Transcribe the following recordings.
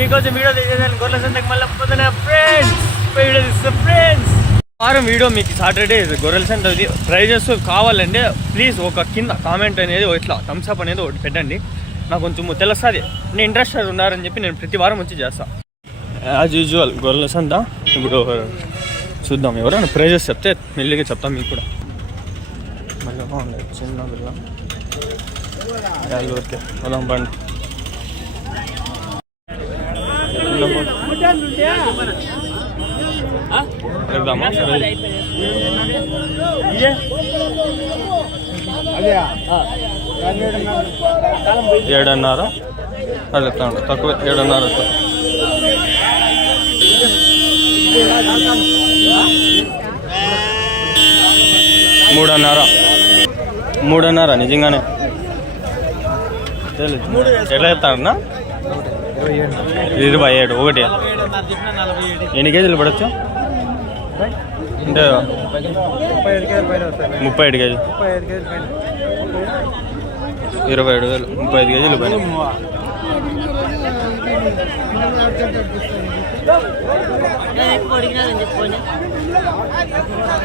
మీకోసం వీడియో తీసేదాన్ని గొర్రెల సంతకి మళ్ళీ పొద్దున ఫ్రెండ్స్ వీడియో తీస్తే ఫ్రెండ్స్. వారం వీడియో మీకు సాటర్డే గొర్రెల సంతది ప్రైజెస్ కావాలంటే ప్లీజ్ ఒక కింద కామెంట్ అనేది ఇట్లా థమ్స్ అప్ అనేది ఒకటి పెట్టండి. నాకు కొంచెం తెలుస్తుంది. నేను ఇంట్రెస్ట్ ఉన్నారని చెప్పి నేను ప్రతి వారం వచ్చి చేస్తాను యాజ్ యూజువల్ గొర్రెల సంత. ఇప్పుడు చూద్దాం ఎవరైనా ప్రైజెస్ చెప్తే మెల్లిగా చెప్తాం మీకు కూడా. మళ్ళీ బాగుంది చిన్న పిల్ల. ఊరికే పొలం పండి వెళ్దామా? ఏడున్నర? అది తక్కువ ఏడున్నర ఎత్తా మూడున్నర. మూడున్నర నిజంగానే. ఎట్లా చెప్తాడన్నా ఇరవై ఏడు. ఒకటి. ఎన్ని కేజీలు పడచ్చు? అంటే ముప్పై ఏడు కేజీ ఇరవై ఏడు వేలు ముప్పై ఐదు కేజీలు పైన.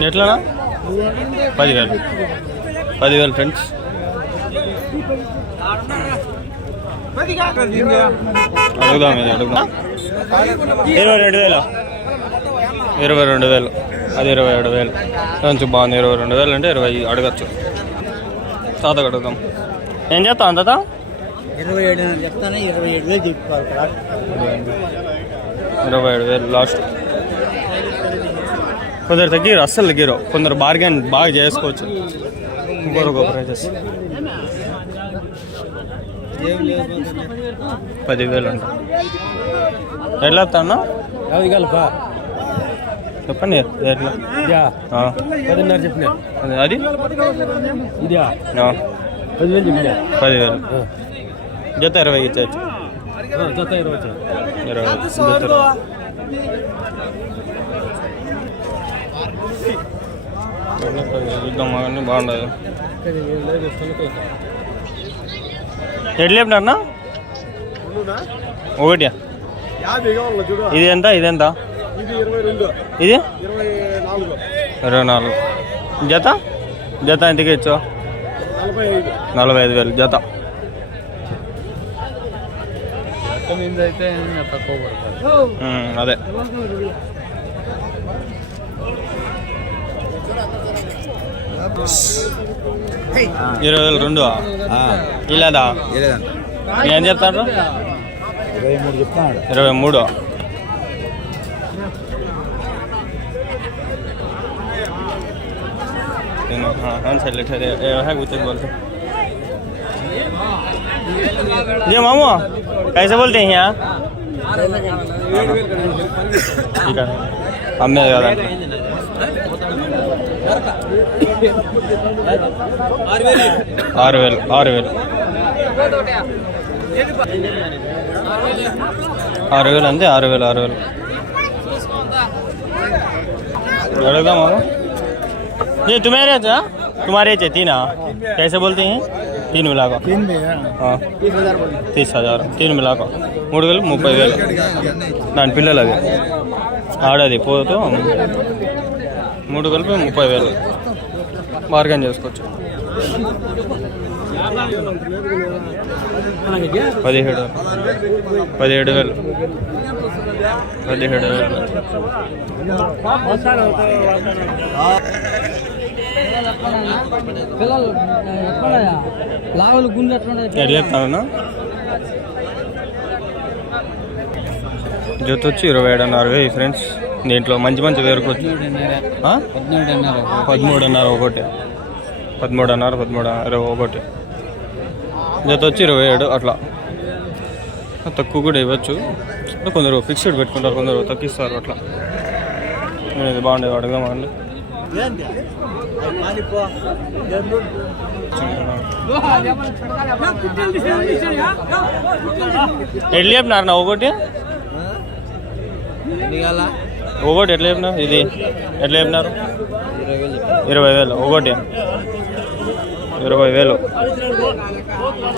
ఎట్లా పదివేలు. పదివేలు ఫ్రెండ్స్ అడుగుదాం ఇది అడుగుదాం ఇరవై రెండు వేలు. ఇరవై రెండు వేలు. అది ఇరవై ఏడు వేలు. కొంచెం బాగుంది. ఇరవై రెండు వేలు అంటే ఇరవై అడగచ్చు. తాతకు అడుగుదాం ఏం చేస్తాం తాత? ఇరవై ఏడు చెప్తాను ఇరవై ఏడు వేలు చెప్పుకోవాలి ఇరవై ఏడు వేలు లాస్ట్. కొందరు తగ్గిరు అస్సలు తగ్గిరు కొందరు బార్గెన్ బాగా చేసుకోవచ్చు. ఇంకొక ప్రైజెస్ పదివేలు అంట. ఎట్లా యాభై కలపా చెప్పండి ఎట్లా? పదిన్నర చెప్పిన. అదే, ఇదా పదివేలు చెప్పిన. పదివేలు. జత ఇరవై ఇచ్చేయచ్చు. జత ఇరవై ఇరవై. చూద్దాం బాగుండదు ఎట్లా చెప్పినారన్నా ఒకటి ఇది ఎంత? ఇది ఎంత? ఇది ఇరవై నాలుగు. జత? జత ఎంతకి ఇచ్చు నలభై ఐదు. వేలు. జత? అదే. ఇరవై వేలు రెండు ఇలాదా ఏం చెప్తారు ఇరవై మూడు చెప్తాడు ఇరవై మూడు हाँ चल ठहरे है उतर बोलते ये मामू कैसे बोलते हैं यहाँ ठीक है हमें ज़्यादा ஆறுவேல் ஆறுவேல் ஆறுவேல் வந்து ஆறுவேல் ஆறுவேல் எவ்வளோதான் மாமா ये तुम्हारे अच्छा तुम्हारे अच्छे तीन हाँ कैसे बोलते हैं तीन मिला का तीन हाँ तीस हज़ार तीन मिला का मूड वेल मुफ्ई वेल दाने पिल आड़े पोतू మూడు కలిపి ముప్పై వేలు. బార్గెన్ చేసుకోవచ్చు. పదిహేడు. పదిహేడు వేలు. పదిహేడు వేలు. పిల్లలు లావులు గుండె ఎట్లా జత వచ్చి ఇరవై ఏడున్నర ఫ్రెండ్స్ దీంట్లో మంచి మంచి వేరుకోవచ్చు పదమూడున్నర ఒకటి. పదమూడున్నర పదమూడు ఇరవై ఒకటి. జత వచ్చి ఇరవై ఏడు అట్లా. తక్కువ కూడా ఇవ్వచ్చు. కొందరు ఫిక్స్డ్ పెట్టుకుంటారు కొందరు తగ్గిస్తారు అట్లా. ఇది బాగుండేది అడగదామండి ఎట్లా చెప్పినారు నా ఒకటి? ఒకటి ఎట్లా చెప్పినారు ఇది ఎట్లా చెప్పినారు? ఇరవై వేలు. ఒకటి ఇరవై వేలు.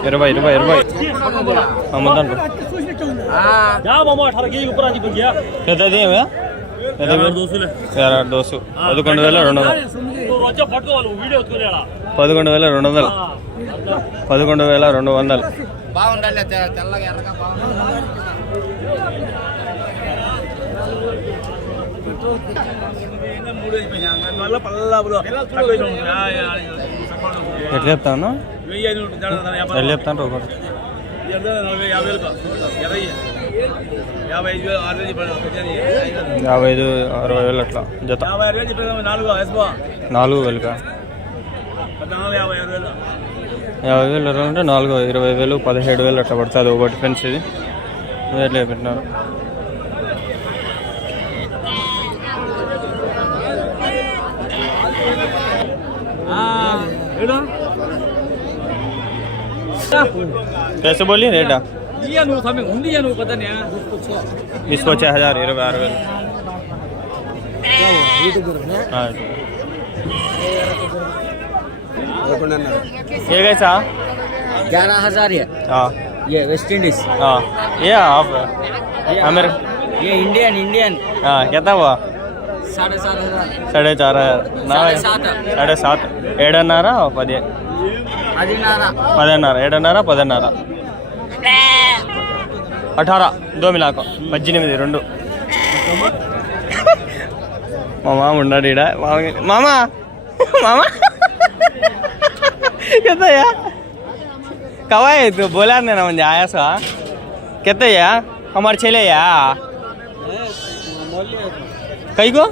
ఇరవై ఇరవై ఇరవై. అమ్ముతాను పెద్దది ఎరా దోసు పదకొండు వేల రెండు వందలు. పదకొండు వేల రెండు వందలు. పదకొండు వేల రెండు వందలు. బాగుండాలి. తెల్లగా ఎర్రగా బాగుండాలి ఎట్లా చెప్తాను ఎట్లా చెప్తాను ఒకటి. యాభై ఐదు అరవై వేలు అట్లా. జత. నాలుగు వేలుగా యాభై వేలు ఇరవై అంటే నాలుగు ఇరవై వేలు పదిహేడు వేలు అట్లా పడుతుంది. ఒకటి ఫెన్స్ ఇది. ఎట్లా పెట్టినారు कैसे बोलिए रेटा इसको छह। हज़ार हाँ। ये कैसा? ग्यारह हज़ार ये। हाँ। ये वेस्ट इंडीज। हाँ। ये आप? अमेरिका ये इंडियन इंडियन। हाँ क्या था हुआ साढ़े सात हजार साढ़े चार हजार ना साढ़े सात साढ़े सात ఏడున్నర పది हरिनारा పదిన్నర ఏడున్నర పదిన్నర అఠారా దో మిలాకో పద్దెనిమిది రెండు మా మామ ఉన్నాడు ఈడ మామ- మామ మామ కెత్తయ్యా కవాయ్ తు బోలా నేను ముందు ఆయా సా కెత్తయ్యా हमार చెల్లయ్యా కై को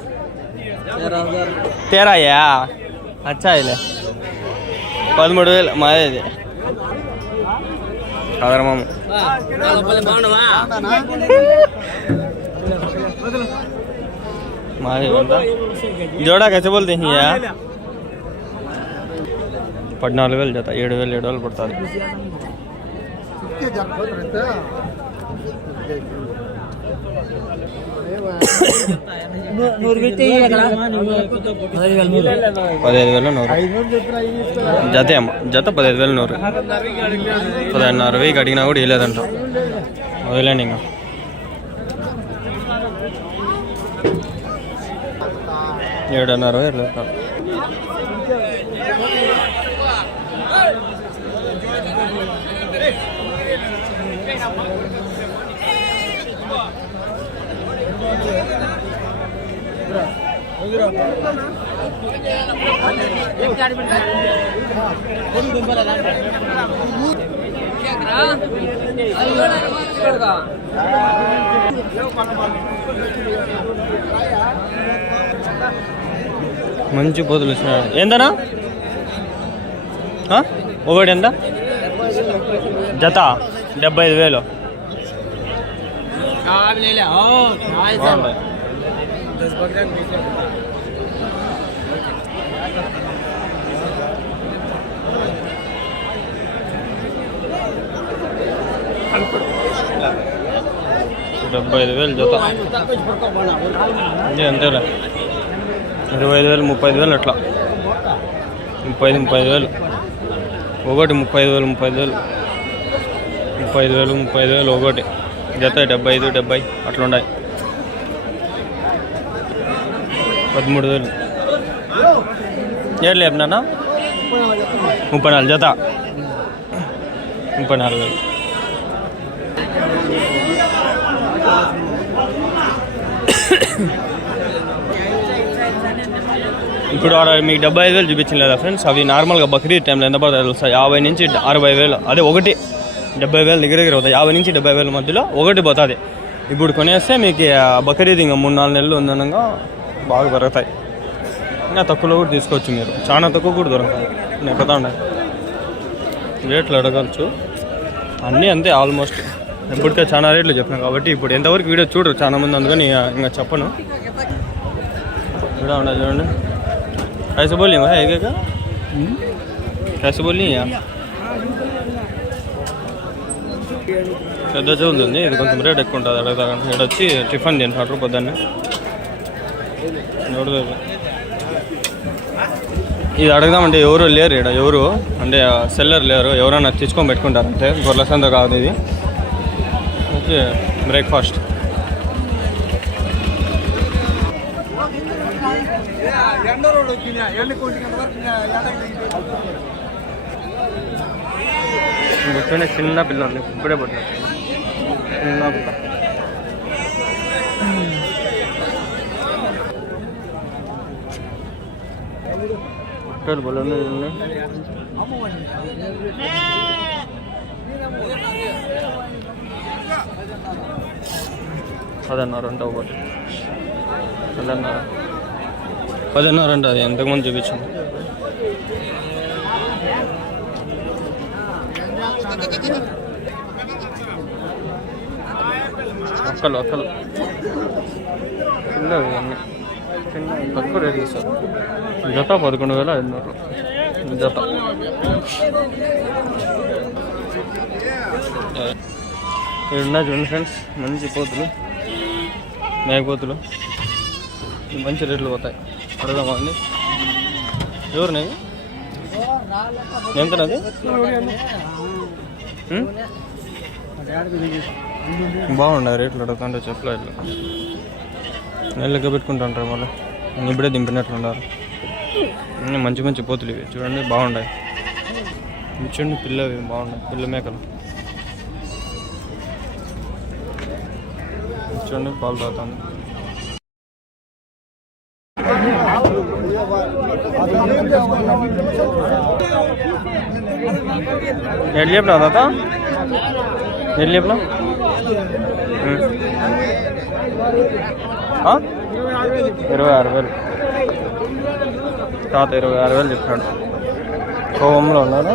तेरह हजार తేరా అయ్యా అచ్చా ఇలే పదమూడు వేలు మాదే ఇది కదరా మామ మాది ఉందా జోడా కచ్చ బోల్తే హియా పద్నాలుగు వేలు జత ఏడు వేలు ఏడు వేలు పడుతుంది పదిహేను వేలు నూరు. జత అమ్మ జత పదిహేను వేలు నూరు. పదిహేనున్నర వెయ్యి అడిగినా కూడా వేయలేదంట వదిలేండి ఇంకా. ఏడున్నర వేలు మంచి వచ్చినాడు ఏందనా ఆ? ఒకటి ఎంత? జత డెబ్బై ఐదు వేలు. బాగుంటాయి డెబ్బై ఐదు వేలు జత. అంతే అంతేలే. ఇరవై ఐదు వేలు ముప్పై ఐదు వేలు అట్లా. ముప్పై ఐదు ముప్పై ఐదు వేలు. ఒకటి ముప్పై ఐదు వేలు ముప్పై ఐదు వేలు. ముప్పై ఐదు వేలు ముప్పై ఐదు వేలు ఒకటి. జత డెబ్బై ఐదు డెబ్బై. అట్లా ఉన్నాయి పదమూడు వేలు. ఏడు లేపినా ముప్పై నాలుగు జత. ముప్పై నాలుగు వేలు. ఇప్పుడు మీకు డెబ్బై ఐదు వేలు చూపించింది లేదా ఫ్రెండ్స్ అవి నార్మల్గా బక్రీద్ టైంలో ఎంత పడుతుంది తెలుసా? యాభై నుంచి అరవై వేలు. అదే ఒకటి. డెబ్బై వేలు దగ్గర దగ్గర అవుతాయి యాభై నుంచి డెబ్బై వేల మధ్యలో ఒకటి పోతుంది. ఇప్పుడు కొనేస్తే మీకు బక్రీద్ ఇంకా మూడు నాలుగు నెలలు ఉందనగా బాగా పెరుగుతాయి ఇంకా తక్కువలో కూడా తీసుకోవచ్చు మీరు చాలా తక్కువ కూడా దొరుకుతాయి నెక్కుతా ఉన్నాయి రేట్లు అడగచ్చు అన్నీ అంతే ఆల్మోస్ట్ ఇప్పటికే చాలా రేట్లు చెప్పినా కాబట్టి ఇప్పుడు ఎంతవరకు వీడియో చూడరు చాలా మంది అందుకని ఇంకా చెప్పను చూడ ఉండాలి చూడండి कैसे बोली मैं है क्या कैसे बोली यार పెద్ద చెవులు ఉంది ఇది కొంచెం రేట్ ఎక్కువ ఉంటుంది అడగదా ఇక్కడ వచ్చి టిఫిన్ తింటారు పొద్దున్నే చూడలేదు ఇది అడగదామంటే ఎవరు లేరు ఇక్కడ ఎవరు? అంటే సెల్లర్ లేరు. ఎవరైనా తెచ్చుకొని పెట్టుకుంటారు అంటే గొర్రెల సంత కాదు ఇది. ఓకే బ్రేక్ఫాస్ట్ కూర్చొని చిన్న పిల్ల ఇప్పుడే పుట్టిన చిన్న పిల్ల. పొట్టేలు బలం పదన్నర అంట ఒకటి. పదన్నర. పదన్నర అంట అది ఎంతకుముందు చూపించింది ఒక్కలు ఒక్కలు. చిన్నవి అన్నీ చిన్న తక్కువ రేట్లు సార్ జత పదకొండు వేల ఐదు వందలు జత. ఇక్కడ ఉన్నాయి చూడండి ఫ్రెండ్స్ మంచి పోతులు మేకపోతులు మంచి రేట్లు పోతాయి. అడగదామా అండి? ఎవరినాయి ఎంతనది ఉం? బాగున్నాయి రేట్లు అడుగుతుంటే చెప్పలేదు. నెలలకి పెట్టుకుంటుంటారు మళ్ళీ. ఇప్పుడే దింపినట్లున్నారు. ఉండాలి మంచి మంచి పోతులు ఇవి. చూడండి బాగున్నాయి. చూడండి పిల్లవి బాగున్నాయి. పిల్ల మేకలు. చూడండి పాలు తాగుతాను. ఎట్లా చెప్పినావు తాత? ఎట్లా చెప్పినావు ఇరవై ఆరు వేలు. తాత ఇరవై ఆరు వేలు చెప్పాడు కోవంలో ఉన్నారు?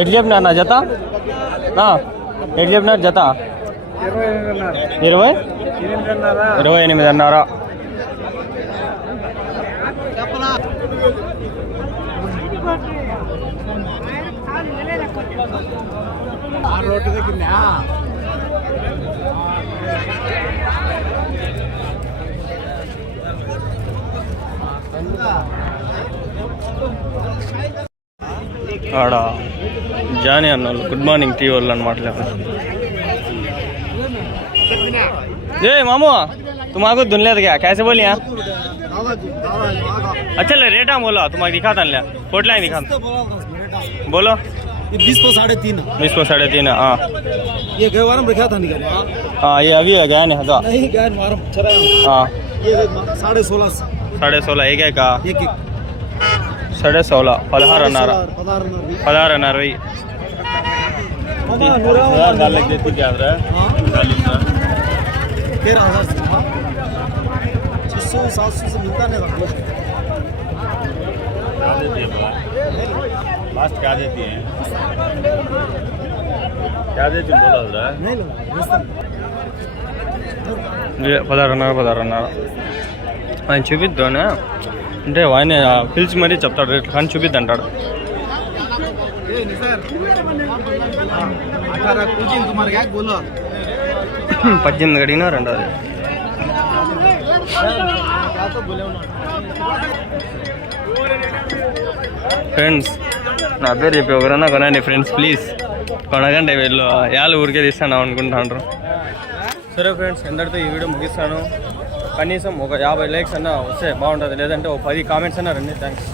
ఎటు చెప్పినా నా జత? ఎటు చెప్పినారు జత? ఇరవై? ఇరవై ఎనిమిదిన్నర ఆడ జానీ అన్నోళ్ళు గుడ్ మార్నింగ్ టీ వాళ్ళు అని మాట్లాడారు ఏ మామू तुम आगो धुन लिया था क्या कैसे बोलिए अच्छा ले रेट हम बोलो तुम्हारा दिखाता लिया फोट लाइन दिखा बोलो ये बीस को साढ़े तीन इसको साढ़े तीन है, हाँ ये गए वारम रखा था निकल हाँ ये अभी है गया नहीं था नहीं गए वारम चला हाँ ये साढ़े सोलह साढ़े सोलह एक है का एक एक साढ़े सोलह पदहार अनार पदार पदहार अनार वही दाल लग देती क्या तेरह हजार छः सौ सात सौ से मिलता नहीं लास्ट क्या देती है क्या देती है बोला उधर नहीं लगा పదహారున్నర పదహారున్నర ఆయన చూపిద్దానే అంటే ఆయన పిలిచి మరీ చెప్తాడు రేట్లు కానీ చూపిద్ది అంటాడు. పద్దెనిమిది అడిగినా రెండు అది ఫ్రెండ్స్ నా పేరు చెప్పి ఎవరైనా కొనండి ఫ్రెండ్స్ ప్లీజ్ కొనగండి వీళ్ళు యాలు ఊరికే తీస్తాను అనుకుంటాను సరే ఫ్రెండ్స్ ఎందరితో ఈ వీడియో ముగిస్తాను. కనీసం ఒక యాభై లైక్స్ అన్న వస్తే బాగుంటుంది. లేదంటే ఒక పది కామెంట్స్ అన్న రండి. థ్యాంక్స్